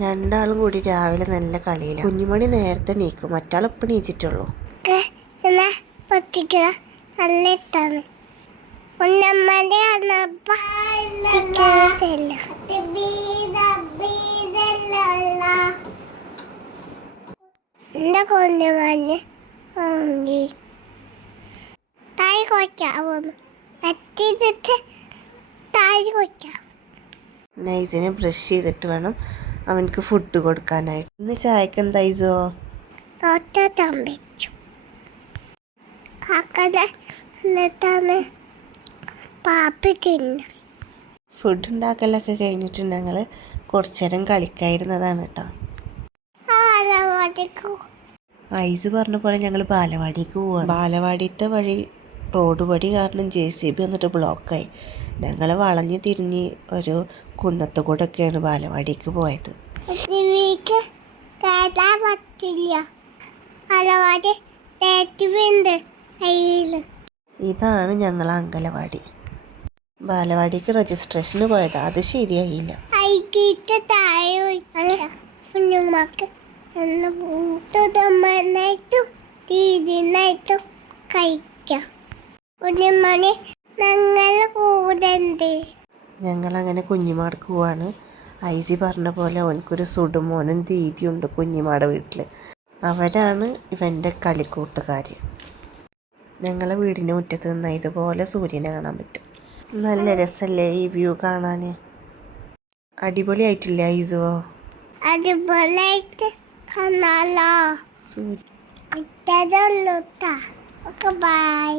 രണ്ടാളും കൂടി രാവിലെ നല്ല കളിയില്ല. കുഞ്ഞുമണി നേരത്തെ നീക്കും, മറ്റാൾ ഇപ്പം നീച്ചിട്ടുള്ളൂ. എന്റെ കുഞ്ഞുമണി താഴെ കൊച്ചാവുന്നു. താഴെ കൊച്ചാ നൈസിനെ ബ്രഷ് ചെയ്തിട്ട് വേണം അവനക്ക് ഫുഡ് കൊടുക്കാനായിട്ട്. ഇന്ന് ചായക്ക് എന്താ ഐസോ? തമ്പിച്ചു കാക്കനെ എന്നിട്ടാണ് പാപ്പി തിന്നു. ഫുഡ് ഉണ്ടാക്കലൊക്കെ കഴിഞ്ഞിട്ട് ഞങ്ങൾ കുറച്ചു നേരം കളിക്കായിരുന്നതാണ് കേട്ടോ. ഐസ് പറഞ്ഞ പോലെ ഞങ്ങൾ ബാലവാടിക്ക് പോവാണ്. ബാലവാടിത്തെ വഴി റോഡ് വഴി കാരണം JCB വന്നിട്ട് ബ്ലോക്കായി. ഞങ്ങൾ വളഞ്ഞ് തിരിഞ്ഞ് ഒരു കുന്നത്ത് കൂടെ ഒക്കെയാണ് ബാലവാടിക്ക് പോയത്. ഇതാണ് ഞങ്ങൾ അങ്കലവാടി. ബാലവാടിക്ക് രജിസ്ട്രേഷന് പോയത്, അത് ശരിയായില്ല. കുഞ്ഞുമാക്ക് കഴിക്കാം. കുഞ്ഞുമണി ഞങ്ങളെ കൂടെ ഉണ്ട്. ഞങ്ങളങ്ങനെ കുഞ്ഞിമാർക്ക് പോവാണ്. ഐസി പറഞ്ഞ പോലെ അവനക്കൊരു സുടുമോനും ദീദിയുണ്ട് കുഞ്ഞിമാടെ വീട്ടിൽ. അവരാണ് ഇവൻ്റെ കളിക്കൂട്ടുകാർ. ഞങ്ങളെ വീടിൻ്റെ മുറ്റത്ത് നിന്ന് ഇതുപോലെ സൂര്യനെ കാണാൻ പറ്റും. നല്ല രസമല്ലേ ഈ വ്യൂ കാണാൻ? അടിപൊളിയായിട്ടില്ലേ ഐസോ? അടിപൊളിയായിട്ട് കാണാലോ. ബൈ.